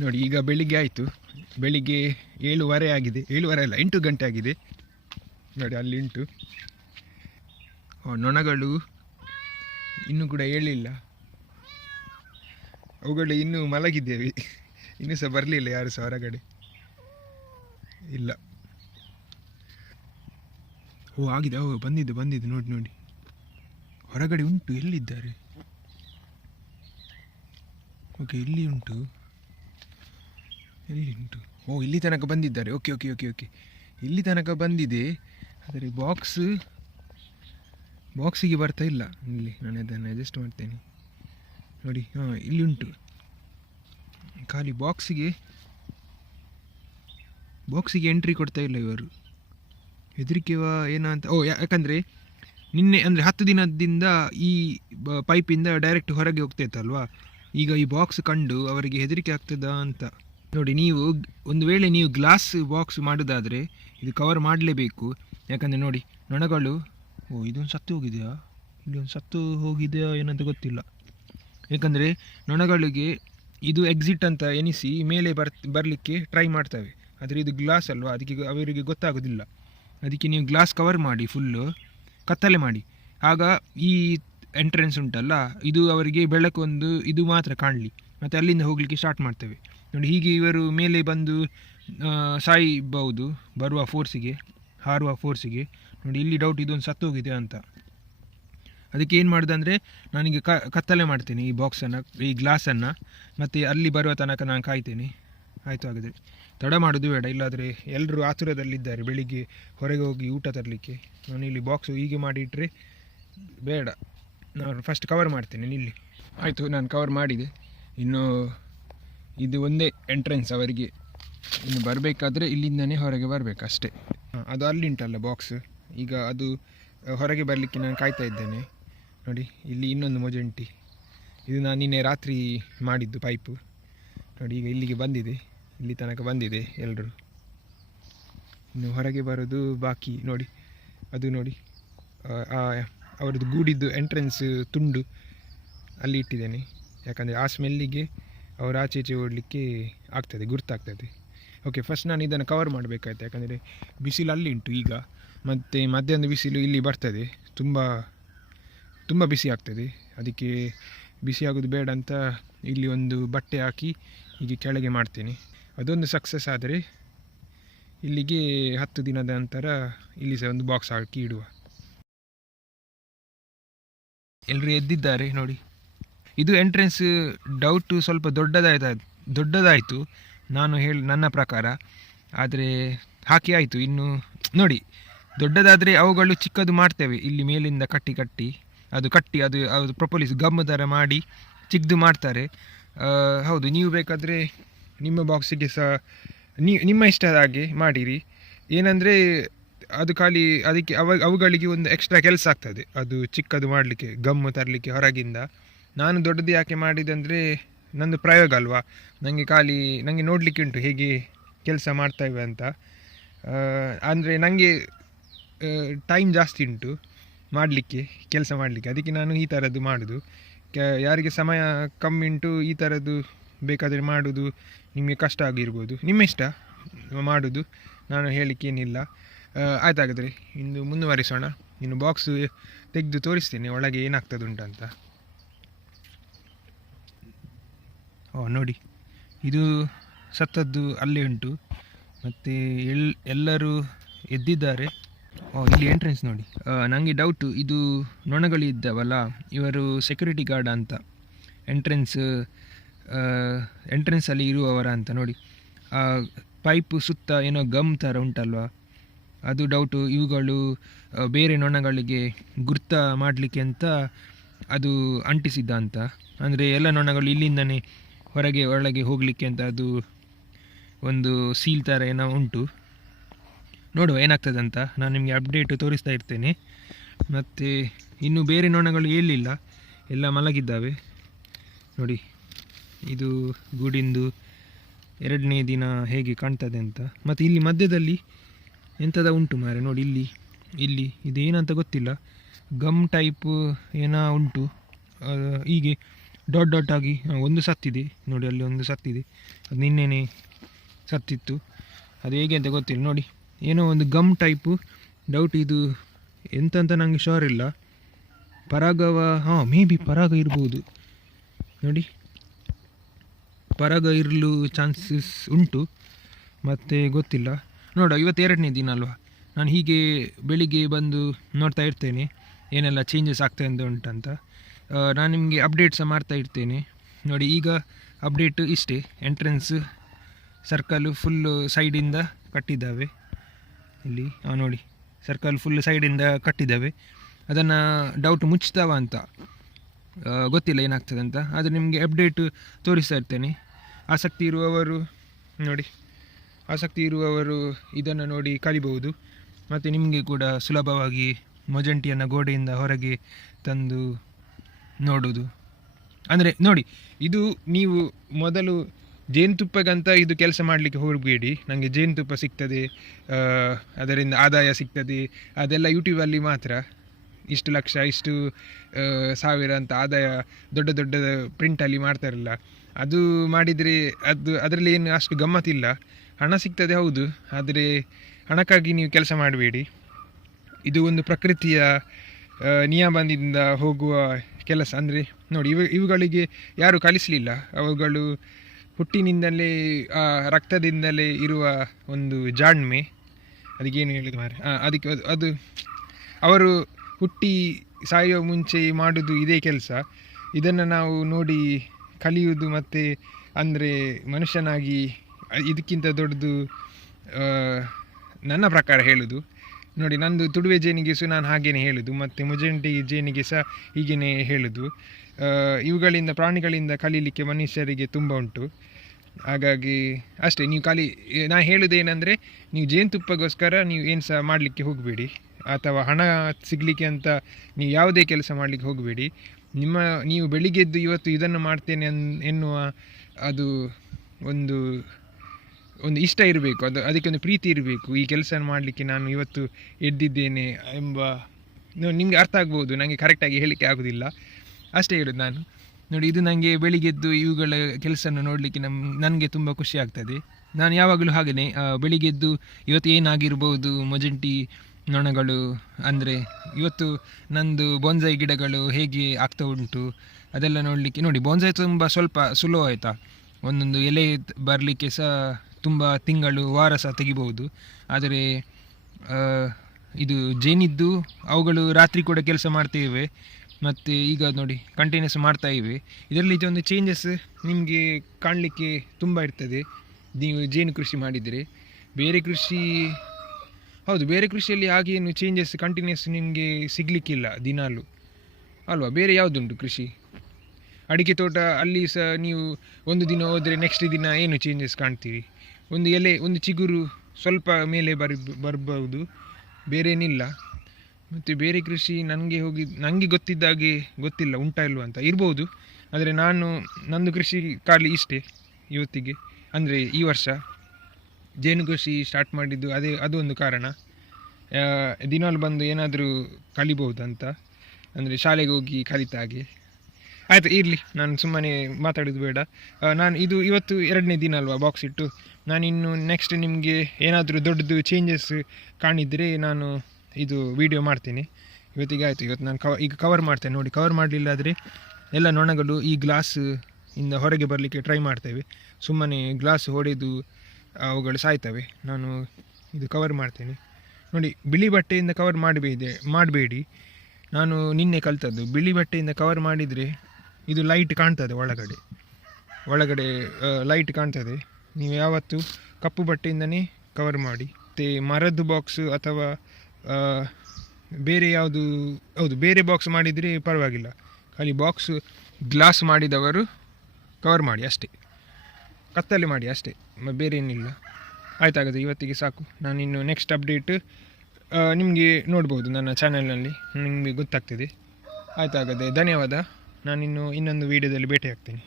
ನೋಡಿ, ಈಗ ಬೆಳಿಗ್ಗೆ ಆಯಿತು. ಬೆಳಿಗ್ಗೆ ಏಳುವರೆ ಆಗಿದೆ. ಏಳುವರೆ ಅಲ್ಲ, ಎಂಟು ಗಂಟೆ ಆಗಿದೆ. ನೋಡಿ, ಅಲ್ಲಿ ಉಂಟು. ನೊಣಗಳು ಇನ್ನೂ ಕೂಡ ಏಳಿಲ್ಲ. ಅವುಗಳು ಇನ್ನೂ ಮಲಗಿದ್ದೇವೆ. ಇನ್ನೂ ಸಹ ಬರಲಿಲ್ಲ ಯಾರು ಸಹ ಹೊರಗಡೆ. ಇಲ್ಲ. ಓ, ಆಗಿದೆ. ಓ, ಬಂದಿದ್ದು ಬಂದಿದ್ದು. ನೋಡಿ ನೋಡಿ. ಹೊರಗಡೆ ಉಂಟು, ಎಲ್ಲಿದ್ದಾರೆ? ಓಕೆ, ಇಲ್ಲಿ ಉಂಟು. ಎಲ್ಲಿ ಉಂಟು ಓ, ಇಲ್ಲಿ ತನಕ ಬಂದಿದ್ದಾರೆ. Okay okay okay okay. ಇಲ್ಲಿ ತನಕ ಬಂದಿದೆ. ಆದರೆ ಬಾಕ್ಸ್ ಬಾಕ್ಸಿಗೆ ಬರ್ತಾ ಇಲ್ಲ. ಇಲ್ಲಿ ನಾನು ಅದನ್ನು ಅಡ್ಜಸ್ಟ್ ಮಾಡ್ತೇನೆ. ನೋಡಿ, ಹಾಂ, ಇಲ್ಲಿ ಉಂಟು. ಖಾಲಿ ಬಾಕ್ಸಿಗೆ ಬಾಕ್ಸಿಗೆ ಎಂಟ್ರಿ ಕೊಡ್ತಾ ಇಲ್ಲ ಇವರು. ಹೆದರಿಕೆವಾ ಅಂತ ಓ ಯಾಕಂದರೆ ನಿನ್ನೆ, ಅಂದರೆ ಹತ್ತು ದಿನದಿಂದ ಈ ಬ- ಪೈಪಿಂದ ಡೈರೆಕ್ಟ್ ಹೊರಗೆ ಹೋಗ್ತಾ ಇತ್ತಲ್ವಾ? ಈಗ ಈ ಬಾಕ್ಸ್ ಕಂಡು ಅವರಿಗೆ ಹೆದರಿಕೆ ಆಗ್ತದಾ ಅಂತ. ನೋಡಿ, ನೀವು ಒಂದು ವೇಳೆ ನೀವು ಗ್ಲಾಸ್ ಬಾಕ್ಸ್ ಮಾಡೋದಾದರೆ ಇದು ಕವರ್ ಮಾಡಲೇಬೇಕು. ಯಾಕಂದರೆ ನೋಡಿ, ನೊಣಗಳು, ಓ, ಇದೊಂದು ಸತ್ತು ಹೋಗಿದೆಯಾ? ಇಲ್ಲಿ ಒಂದು ಸತ್ತು ಹೋಗಿದೆಯಾ ಏನಂತ ಗೊತ್ತಿಲ್ಲ. ಯಾಕಂದರೆ ನೊಣಗಳಿಗೆ ಇದು ಎಕ್ಸಿಟ್ ಅಂತ ಎನಿಸಿ ಮೇಲೆ ಬರ್, ಬರಲಿಕ್ಕೆ ಟ್ರೈ ಮಾಡ್ತವೆ. ಆದರೆ ಇದು ಗ್ಲಾಸ್ ಅಲ್ವಾ? ಅದಕ್ಕೆ ಅವರಿಗೆ ಗೊತ್ತಾಗೋದಿಲ್ಲ. ಅದಕ್ಕೆ ನೀವು ಗ್ಲಾಸ್ ಕವರ್ ಮಾಡಿ ಫುಲ್ಲು ಕತ್ತಲೆ ಮಾಡಿ. ಆಗ ಈ ಎಂಟ್ರೆನ್ಸ್ ಉಂಟಲ್ಲ, ಇದು ಅವರಿಗೆ ಬೆಳಕೊಂದು ಇದು ಮಾತ್ರ ಕಾಣಲಿ. ಮತ್ತು ಅಲ್ಲಿಂದ ಹೋಗಲಿಕ್ಕೆ ಸ್ಟಾರ್ಟ್ ಮಾಡ್ತೇವೆ. ನೋಡಿ, ಹೀಗೆ ಇವರು ಮೇಲೆ ಬಂದು ಸಾಯಿಬಹುದು, ಬರುವ ಫೋರ್ಸಿಗೆ ಹಾರುವ ಫೋರ್ಸಿಗೆ ನೋಡಿ, ಇಲ್ಲಿ ಡೌಟ್ ಇದೊಂದು ಸತ್ತು ಹೋಗಿದೆ ಅಂತ. ಅದಕ್ಕೆ ಏನು ಮಾಡೋದಂದರೆ, ನನಗೆ ಕ, ಕತ್ತಲೆ ಮಾಡ್ತೀನಿ ಈ ಬಾಕ್ಸನ್ನು ಈ ಗ್ಲಾಸನ್ನು ಮತ್ತು ಅಲ್ಲಿ ಬರುವ ತನಕ ನಾನು ಕಾಯ್ತೇನೆ. ಆಯಿತು, ಹಾಗಾದರೆ. ತಡ ಮಾಡೋದು ಬೇಡ, ಇಲ್ಲಾದರೆ ಎಲ್ಲರೂ ಆತುರದಲ್ಲಿದ್ದಾರೆ ಬೆಳಿಗ್ಗೆ ಹೊರಗೆ ಹೋಗಿ ಊಟ ತರಲಿಕ್ಕೆ. ನಾನು ಇಲ್ಲಿ ಬಾಕ್ಸು ಹೀಗೆ ಮಾಡಿಟ್ರೆ ಬೇಡ. ನಾನು ಫಸ್ಟ್ ಕವರ್ ಮಾಡ್ತೇನೆ ಇಲ್ಲಿ ಆಯಿತು, ನಾನು ಕವರ್ ಮಾಡಿದೆ. ಇನ್ನು ಇದು ಒಂದೇ ಎಂಟ್ರೆನ್ಸ್ ಅವರಿಗೆ. ಇನ್ನು ಬರಬೇಕಾದ್ರೆ ಇಲ್ಲಿಂದನೇ ಹೊರಗೆ ಬರಬೇಕು ಅಷ್ಟೇ. ಅದು ಅಲ್ಲಿ ಉಂಟಲ್ಲ ಬಾಕ್ಸ್ ಈಗ ಅದು ಹೊರಗೆ ಬರಲಿಕ್ಕೆ ನಾನು ಕಾಯ್ತಾ ಇದ್ದೇನೆ. ನೋಡಿ, ಇಲ್ಲಿ ಇನ್ನೊಂದು ಮೊಜೆಂಟಿ ಇದು ನಾನು ನಿನ್ನೆ ರಾತ್ರಿ ಮಾಡಿದ್ದು ಪೈಪು ನೋಡಿ, ಈಗ ಇಲ್ಲಿಗೆ ಬಂದಿದೆ. ಇಲ್ಲಿ ತನಕ ಬಂದಿದೆ ಎಲ್ಲರೂ ಇನ್ನು ಹೊರಗೆ ಬರೋದು ಬಾಕಿ. ನೋಡಿ, ಅದು ನೋಡಿ. ಅವರದ್ದು ಗೂಡಿದ್ದು ಎಂಟ್ರೆನ್ಸ್ ತುಂಡು. ಅಲ್ಲಿ ಇಟ್ಟಿದ್ದೇನೆ. ಯಾಕಂದರೆ ಆ ಸ್ಮೆಲ್ಲಿಗೆ ಅವರು ಆಚೆ ಈಚೆ ಓಡಲಿಕ್ಕೆ ಆಗ್ತದೆ, ಗುರ್ತಾಗ್ತದೆ. ಓಕೆ ಫಸ್ಟ್ ನಾನು ಇದನ್ನು ಕವರ್ ಮಾಡಬೇಕಾಯ್ತು. ಯಾಕಂದರೆ ಬಿಸಿಲು ಅಲ್ಲಿ ಉಂಟು ಈಗ. ಮತ್ತು ಮಧ್ಯಾಹ್ನ ಬಿಸಿಲು ಇಲ್ಲಿ ಬರ್ತದೆ. ತುಂಬ ತುಂಬ ಬಿಸಿ ಆಗ್ತದೆ. ಅದಕ್ಕೆ ಬಿಸಿ ಆಗೋದು ಬೇಡ ಅಂತ ಇಲ್ಲಿ ಒಂದು ಬಟ್ಟೆ ಹಾಕಿ ಹೀಗೆ ಕೆಳಗೆ ಮಾಡ್ತೇನೆ. ಅದೊಂದು ಸಕ್ಸಸ್ ಆದರೆ ಇಲ್ಲಿಗೆ ಹತ್ತು ದಿನದ ನಂತರ ಇಲ್ಲಿ ಸಹ ಒಂದು ಬಾಕ್ಸ್ ಹಾಕಿ ಇಡುವ. ಎಲ್ಲರೂ ಎದ್ದಿದ್ದಾರೆ ನೋಡಿ. ಇದು ಎಂಟ್ರೆನ್ಸ್ ಡೌಟು ಸ್ವಲ್ಪ ದೊಡ್ಡದಾಯ್ತು, ದೊಡ್ಡದಾಯಿತು. ನಾನು ಹೇಳಿ, ನನ್ನ ಪ್ರಕಾರ. ಆದರೆ, ಹಾಕಿ ಆಯಿತು. ಇನ್ನು, ನೋಡಿ, ದೊಡ್ಡದಾದರೆ ಅವುಗಳು ಚಿಕ್ಕದು ಮಾಡ್ತೇವೆ. ಇಲ್ಲಿ ಮೇಲಿಂದ ಕಟ್ಟಿ ಕಟ್ಟಿ, ಅದು ಕಟ್ಟಿ, ಅದು ಅದು ಪ್ರೊಪೊಲಿಸ್ ಗಮ್ ಥರ ಮಾಡಿ ಚಿಕ್ಕದು ಮಾಡ್ತಾರೆ. ಹೌದು, ನೀವು ಬೇಕಾದರೆ ನಿಮ್ಮ ಬಾಕ್ಸಿಗೆ ಸಹ ನಿಮ್ಮ ಇಷ್ಟದ ಹಾಗೆ ಮಾಡಿರಿ. ಏನಂದರೆ, ಅದು ಖಾಲಿ, ಅದಕ್ಕೆ ಅವ, ಅವುಗಳಿಗೆ ಒಂದು ಎಕ್ಸ್ಟ್ರಾ ಕೆಲಸ ಆಗ್ತದೆ. ಅದು ಚಿಕ್ಕದು ಮಾಡಲಿಕ್ಕೆ ಗಮ್ಮು ತರಲಿಕ್ಕೆ ಹೊರಗಿಂದ. ನಾನು ದೊಡ್ಡದು ಯಾಕೆ ಮಾಡಿದಂದರೆ ನಂದು ಪ್ರಯೋಗ ಅಲ್ವಾ? ನನಗೆ ಖಾಲಿ ನನಗೆ ನೋಡಲಿಕ್ಕೆ ಉಂಟು ಹೇಗೆ ಕೆಲಸ ಮಾಡ್ತಾಯಿವೆ ಅಂತ. ಅಂದರೆ ನನಗೆ ಟೈಮ್ ಜಾಸ್ತಿ ಉಂಟು ಮಾಡಲಿಕ್ಕೆ, ಕೆಲಸ ಮಾಡಲಿಕ್ಕೆ. ಅದಕ್ಕೆ ನಾನು ಈ ಥರದ್ದು ಮಾಡೋದು. ಯಾರಿಗೆ ಸಮಯ ಕಮ್ಮಿ ಉಂಟು ಈ ಥರದ್ದು ಬೇಕಾದರೆ ಮಾಡೋದು. ನಿಮಗೆ ಕಷ್ಟ ಆಗಿರ್ಬೋದು. ನಿಮ್ಮ ಇಷ್ಟ ಮಾಡೋದು. ನಾನು ಹೇಳಲಿಕ್ಕೇನಿಲ್ಲ ಆಯ್ತು ಹಾಗಾದರೆ ಇನ್ನು ಮುಂದುವರಿಸೋಣ. ಇನ್ನು ಬಾಕ್ಸು ತೆಗೆದು ತೋರಿಸ್ತೇನೆ, ಒಳಗೆ ಏನಾಗ್ತದುಂಟು ಅಂತ ಓ ನೋಡಿ. ಇದು ಸತ್ತದ್ದು ಅಲ್ಲೇ ಉಂಟು. ಮತ್ತು ಎಲ್, ಎಲ್ಲರೂ ಎದ್ದಿದ್ದಾರೆ. ಓ, ಇಲ್ಲಿ ಎಂಟ್ರೆನ್ಸ್ ನೋಡಿ. ನನಗೆ ಡೌಟು ಇದು ನೊಣಗಳು ಇದ್ದಾವಲ್ಲ, ಇವರು ಸೆಕ್ಯೂರಿಟಿ ಗಾರ್ಡ್ ಅಂತ. ಎಂಟ್ರೆನ್ಸ್ ಎಂಟ್ರೆನ್ಸಲ್ಲಿ ಇರುವವರ ಅಂತ ನೋಡಿ. ಆ ಪೈಪು ಸುತ್ತ ಏನೋ ಗಮ್ ಥರ ಉಂಟಲ್ವಾ? ಅದು ಡೌಟು ಇವುಗಳು ಬೇರೆ ನೊಣಗಳಿಗೆ ಗುರ್ತ ಮಾಡಲಿಕ್ಕೆ ಅಂತ ಅದು ಅಂಟಿಸಿದ್ದ ಅಂತ. ಅಂದರೆ ಎಲ್ಲ ನೊಣಗಳು ಇಲ್ಲಿಂದನೇ ಹೊರಗೆ ಒಳಗೆ ಹೋಗಲಿಕ್ಕೆ ಅಂತ ಅದು ಒಂದು ಸೀಲ್ ಥರ ಏನೋ ಉಂಟು. ನೋಡುವ ಏನಾಗ್ತದೆ ಅಂತ ನಾನು ನಿಮಗೆ ಅಪ್ಡೇಟ್ ತೋರಿಸ್ತಾ ಇರ್ತೇನೆ. ಮತ್ತು ಇನ್ನು ಬೇರೆ ನೊಣಗಳು ಏಳಿಲ್ಲ ಎಲ್ಲ ಮಲಗಿದ್ದಾವೆ. ನೋಡಿ, ಇದು ಗೂಡಿಂದು ಎರಡನೇ ದಿನ ಹೇಗೆ ಕಾಣ್ತದೆ ಅಂತ. ಮತ್ತು ಇಲ್ಲಿ ಮಧ್ಯದಲ್ಲಿ ಎಂಥದ ಉಂಟು ಮಾರೆ ನೋಡಿ, ಇಲ್ಲಿ ಇಲ್ಲಿ, ಇದೇನಂತ ಗೊತ್ತಿಲ್ಲ. ಗಮ್ ಟೈಪ್ ಏನೋ ಉಂಟು. ಹೀಗೆ ಡಾಟ್ ಡಾಟ್ ಆಗಿ ಒಂದು ಸತ್ತಿದೆ. ನೋಡಿ, ಅಲ್ಲಿ ಒಂದು ಸತ್ತಿದೆ. ಅದು ನಿನ್ನೆನೆ ಸತ್ತಿತ್ತು. ಅದು ಹೇಗೆ ಅಂತ ಗೊತ್ತಿಲ್ಲ. ನೋಡಿ, ಏನೋ ಒಂದು ಗಮ್ ಟೈಪು. ಡೌಟ್ ಇದು ಎಂತಂತ ನನಗೆ ಶೋರ್ ಇಲ್ಲ. ಪರಾಗವ, ಹಾಂ ಮೇ ಬಿ ಪರಾಗ ಇರ್ಬೋದು. ನೋಡಿ, ಪರಾಗ ಇರಲು ಚಾನ್ಸಸ್ ಉಂಟು. ಮತ್ತು ಗೊತ್ತಿಲ್ಲ. ನೋಡ ಇವತ್ತು ಎರಡನೇ ದಿನ ಅಲ್ವಾ? ನಾನು ಹೀಗೆ ಬೆಳಿಗ್ಗೆ ಬಂದು ನೋಡ್ತಾ ಇರ್ತೇನೆ. ಏನೆಲ್ಲ ಚೇಂಜಸ್ ಆಗ್ತಾ ಉಂಟಂತ. ನಾನು ನಿಮಗೆ ಅಪ್ಡೇಟ್ ಸಹ ಮಾಡ್ತಾ ಇರ್ತೇನೆ. ನೋಡಿ, ಈಗ ಅಪ್ಡೇಟ್ ಇಷ್ಟೇ. ಎಂಟ್ರೆನ್ಸ್ ಸರ್ಕಲ್ ಫುಲ್ಲು ಸೈಡಿಂದ ಕಟ್ಟಿದ್ದಾವೆ. ಇಲ್ಲಿ ನೋಡಿ. ಸರ್ಕಲ್ ಫುಲ್ ಸೈಡಿಂದ ಕಟ್ಟಿದ್ದಾವೆ. ಅದನ್ನು ಡೌಟ್ ಮುಚ್ತಾವ ಅಂತ ಗೊತ್ತಿಲ್ಲ ಏನಾಗ್ತದೆ ಅಂತ. ಆದರೆ ನಿಮಗೆ ಅಪ್ಡೇಟ್ ತೋರಿಸ್ತಾ ಇರ್ತೇನೆ. ಆಸಕ್ತಿ ಇರುವವರು, ನೋಡಿ. ಆಸಕ್ತಿ ಇರುವವರು ಇದನ್ನು ನೋಡಿ ಕಲಿಬಹುದು. ಮತ್ತು ನಿಮಗೆ ಕೂಡ ಸುಲಭವಾಗಿ ಮೊಜಂಟಿಯನ್ನು ಗೋಡೆಯಿಂದ ಹೊರಗೆ ತಂದು ನೋಡೋದು ಅಂದರೆ ನೋಡಿ, ಇದು ನೀವು ಮೊದಲು ಜೇನುತುಪ್ಪಗಂತ ಇದು ಕೆಲಸ ಮಾಡಲಿಕ್ಕೆ ಹೋಗಬೇಡಿ. ನನಗೆ ಜೇನುತುಪ್ಪ ಸಿಗ್ತದೆ ಅದರಿಂದ ಆದಾಯ ಸಿಗ್ತದೆ, ಅದೆಲ್ಲ ಯೂಟ್ಯೂಬಲ್ಲಿ ಮಾತ್ರ. ಇಷ್ಟು ಲಕ್ಷ, ಇಷ್ಟು ಸಾವಿರ ಅಂತ ಆದಾಯ ದೊಡ್ಡ ದೊಡ್ಡ ಪ್ರಿಂಟಲ್ಲಿ ಮಾಡ್ತಾರಲ್ಲ. ಅದು ಮಾಡಿದರೆ ಅದು, ಅದರಲ್ಲಿ ಏನು ಅಷ್ಟು ಗಮ್ಮತ್ತಿಲ್ಲ. ಹಣ ಸಿಗ್ತದೆ ಹೌದು, ಆದರೆ ಹಣಕ್ಕಾಗಿ ನೀವು ಕೆಲಸ ಮಾಡಬೇಡಿ. ಇದು ಒಂದು ಪ್ರಕೃತಿಯ ನಿಯಮದಿಂದ ಹೋಗುವ ಕೆಲಸ ಅಂದರೆ ನೋಡಿ ಇವು ಇವುಗಳಿಗೆ ಯಾರು ಕಲಿಸಲಿಲ್ಲ. ಅವುಗಳು ಹುಟ್ಟಿನಿಂದಲೇ ರಕ್ತದಿಂದಲೇ ಇರುವ ಒಂದು ಜಾಣ್ಮೆ. ಅದಕ್ಕೇನು ಹೇಳಿದ ಮಾರೆ ಅದಕ್ಕೆ ಅದು- ಅದು ಅವರು ಹುಟ್ಟಿ ಸಾಯುವ ಮುಂಚೆ ಮಾಡೋದು ಇದೇ ಕೆಲಸ. ಇದನ್ನು ನಾವು ನೋಡಿ ಕಲಿಯುವುದು ಮತ್ತು ಅಂದರೆ ಮನುಷ್ಯನಾಗಿ, ಇದಕ್ಕಿಂತ ದೊಡ್ಡದು ನನ್ನ ಪ್ರಕಾರ ಹೇಳೋದು. ನೋಡಿ, ನಂದು ತುಡುವೆ ಜೇನಿಗೆ ಸಹ ನಾನು ಹಾಗೇನೆ ಹೇಳುದು, ಮತ್ತು ಮುಜಂಟಿ ಜೇನಿಗೆ ಸಹ ಹೀಗೇನೆ ಹೇಳುದು. ಇವುಗಳಿಂದ, ಪ್ರಾಣಿಗಳಿಂದ ಕಲೀಲಿಕ್ಕೆ ಮನುಷ್ಯರಿಗೆ ತುಂಬ ಉಂಟು. ಹಾಗಾಗಿ ಅಷ್ಟೇ, ನೀವು ಕಲಿ ನಾನು ಹೇಳೋದೇನೆಂದರೆ, ನೀವು ಜೇನುತುಪ್ಪಗೋಸ್ಕರ ನೀವು ಏನು ಸಹ ಮಾಡಲಿಕ್ಕೆ ಹೋಗಬೇಡಿ, ಅಥವಾ ಹಣ ಸಿಗಲಿಕ್ಕೆ ಅಂತ ನೀವು ಯಾವುದೇ ಕೆಲಸ ಮಾಡಲಿಕ್ಕೆ ಹೋಗಬೇಡಿ. ನಿಮ್ಮ, ನೀವು ಬೆಳಿಗ್ಗೆದ್ದು ಇವತ್ತು ಇದನ್ನು ಮಾಡ್ತೇನೆ ಎನ್ನುವ ಅದು ಒಂದು ಒಂದು ಇಷ್ಟ ಇರಬೇಕು, ಅದು ಅದಕ್ಕೊಂದು ಪ್ರೀತಿ ಇರಬೇಕು. ಈ ಕೆಲಸ ಮಾಡಲಿಕ್ಕೆ ನಾನು ಇವತ್ತು ಎದ್ದಿದ್ದೇನೆ ಎಂಬ ನಿಮಗೆ ಅರ್ಥ ಆಗ್ಬೋದು ನನಗೆ ಕರೆಕ್ಟಾಗಿ ಹೇಳಲಿಕ್ಕೆ ಆಗೋದಿಲ್ಲ. ಅಷ್ಟೇ ಹೇಳೋದು ನಾನು. ನೋಡಿ, ಇದು ನನಗೆ ಬೆಳಿಗ್ಗೆದ್ದು ಇವುಗಳ ಕೆಲಸನ ನೋಡಲಿಕ್ಕೆ ನಮ್ಮ ನನಗೆ ತುಂಬ ಖುಷಿ ಆಗ್ತದೆ. ನಾನು ಯಾವಾಗಲೂ ಹಾಗೆಯೇ ಬೆಳಿಗ್ಗೆದ್ದು ಇವತ್ತು ಏನಾಗಿರ್ಬೋದು, ಮೊಜಂಟಿ ನೊಣಗಳು, ಅಂದರೆ ಇವತ್ತು ನಂದು ಬೊನ್ಸೈ ಗಿಡಗಳು ಹೇಗೆ ಆಗ್ತಾ ಉಂಟು, ಅದೆಲ್ಲ ನೋಡಲಿಕ್ಕೆ, ನೋಡಿ ಬೊನ್ಸೈ ತುಂಬ ಸ್ವಲ್ಪ ಸುಲಭ ಆಯಿತಾ. ಒಂದೊಂದು ಎಲೆ ಬರಲಿಕ್ಕೆ ಸಹ ತುಂಬ ತಿಂಗಳು, ವಾರ ಸಹ ತೆಗಿಬಹುದು. ಆದರೆ ಇದು ಜೇನಿದ್ದು, ಅವುಗಳು ರಾತ್ರಿ ಕೂಡ ಕೆಲಸ ಮಾಡ್ತೇವೆ ಮತ್ತು ಈಗ ನೋಡಿ ಕಂಟಿನ್ಯೂಸ್ ಮಾಡ್ತಾ ಇವೆ. ಇದರಲ್ಲಿ ಒಂದು ಚೇಂಜಸ್ ನಿಮಗೆ ಕಾಣಲಿಕ್ಕೆ ತುಂಬ ಇರ್ತದೆ. ನೀವು ಜೇನು ಕೃಷಿ ಮಾಡಿದರೆ. ಬೇರೆ ಕೃಷಿ, ಹೌದು, ಬೇರೆ ಕೃಷಿಯಲ್ಲಿ ಹಾಗೇನು ಚೇಂಜಸ್ ಕಂಟಿನ್ಯೂಸ್ ನಿಮಗೆ ಸಿಗಲಿಕ್ಕಿಲ್ಲ ದಿನಾಲು. ಅಲ್ವಾ? ಬೇರೆ ಯಾವುದುಂಟು ಕೃಷಿ? ಅಡಿಕೆ ತೋಟ, ಅಲ್ಲಿ ಸಹ ನೀವು ಒಂದು ದಿನ ಹೋದರೆ ನೆಕ್ಸ್ಟ್ ದಿನ ಏನು ಚೇಂಜಸ್ ಕಾಣ್ತೀವಿ ಒಂದು ಎಲೆ, ಒಂದು ಚಿಗುರು ಸ್ವಲ್ಪ ಮೇಲೆ ಬರ್ ಬರ್ಬೋದು ಬೇರೇನಿಲ್ಲ. ಮತ್ತು ಬೇರೆ ಕೃಷಿ ನನಗೆ ಹೋಗಿ ನನಗೆ ಗೊತ್ತಿದ್ದಾಗೆ ಗೊತ್ತಿಲ್ಲ, ಉಂಟಾ ಇಲ್ವ ಅಂತ. ಇರ್ಬೋದು. ಆದರೆ ನಾನು, ನಂದು ಕೃಷಿ ಖಾಲಿ ಇಷ್ಟೇ ಇವತ್ತಿಗೆ. ಅಂದರೆ ಈ ವರ್ಷ ಜೇನು ಕೃಷಿ ಸ್ಟಾರ್ಟ್ ಮಾಡಿದ್ದು ಅದೇ ಅದು ಒಂದು ಕಾರಣ ದಿನಾಲು ಬಂದು ಏನಾದರೂ ಕಲಿಬಹುದು ಅಂತ ಅಂದರೆ ಶಾಲೆಗೆ ಹೋಗಿ ಕಲಿತ ಹಾಗೆ. ಆಯಿತು, ಇರಲಿ. ನಾನು ಸುಮ್ಮನೆ ಮಾತಾಡೋದು ಬೇಡ. ನಾನು ಇದು ಇವತ್ತು ಎರಡನೇ ದಿನ ಅಲ್ವಾ ಬಾಕ್ಸ್ ಇಟ್ಟು? ಇನ್ನು ನೆಕ್ಸ್ಟ್ ನಿಮಗೆ ಏನಾದರೂ ದೊಡ್ಡದು ಚೇಂಜಸ್ ಕಾಣಿದರೆ ನಾನು ಇದು ವಿಡಿಯೋ ಮಾಡ್ತೀನಿ. ಇವತ್ತಿಗೆ ಆಯಿತು. ಇವತ್ತು ನಾನು ಕವ ಈಗ ಕವರ್ ಮಾಡ್ತೇನೆ. ನೋಡಿ ಕವರ್ ಮಾಡಲಿಲ್ಲ ಆದರೆ ಎಲ್ಲ ನೊಣಗಳು ಈ ಗ್ಲಾಸ್ ಇಂದ ಹೊರಗೆ ಬರಲಿಕ್ಕೆ ಟ್ರೈ ಮಾಡ್ತೇವೆ. ಸುಮ್ಮನೆ ಗ್ಲಾಸ್ ಹೊಡೆದು ಅವುಗಳು ಸಾಯ್ತವೆ. ನಾನು ಇದು ಕವರ್ ಮಾಡ್ತೇನೆ. ನೋಡಿ, ಬಿಳಿ ಬಟ್ಟೆಯಿಂದ ಕವರ್ ಮಾಡಬೇಡಿ ಮಾಡಬೇಡಿ. ನಾನು ನಿನ್ನೆ ಕಲಿತದ್ದು. ಬಿಳಿ ಬಟ್ಟೆಯಿಂದ ಕವರ್ ಮಾಡಿದರೆ ಇದು ಲೈಟ್ ಕಾಣ್ತದೆ ಒಳಗಡೆ. ಒಳಗಡೆ ಲೈಟ್ ಕಾಣ್ತದೆ ನೀವು ಯಾವತ್ತು ಕಪ್ಪು ಬಟ್ಟೆಯಿಂದನೇ ಕವರ್ ಮಾಡಿ. ಮತ್ತು ಮರದ್ದು ಬಾಕ್ಸು ಅಥವಾ ಬೇರೆ ಯಾವುದು, ಹೌದು, ಬೇರೆ ಬಾಕ್ಸ್ ಮಾಡಿದರೆ ಪರವಾಗಿಲ್ಲ. ಖಾಲಿ ಬಾಕ್ಸ್ ಗ್ಲಾಸ್ ಮಾಡಿದವರು ಕವರ್ ಮಾಡಿ ಅಷ್ಟೇ. ಕತ್ತಲೆ ಮಾಡಿ ಅಷ್ಟೇ. ಬೇರೆ ಏನಿಲ್ಲ. ಆಯ್ತಾಗದು ಇವತ್ತಿಗೆ ಸಾಕು. ನಾನು ಇನ್ನು ನೆಕ್ಸ್ಟ್ ಅಪ್ಡೇಟ್ ನಿಮಗೆ ನೋಡ್ಬೋದು ನನ್ನ ಚಾನಲ್ನಲ್ಲಿ ನಿಮಗೆ ಗೊತ್ತಾಗ್ತದೆ. ಆಯ್ತಾಗದೆ ಧನ್ಯವಾದ. ನಾನಿನ್ನು ಇನ್ನೊಂದು ವೀಡಿಯೋದಲ್ಲಿ ಭೇಟಿ ಆಗ್ತೀನಿ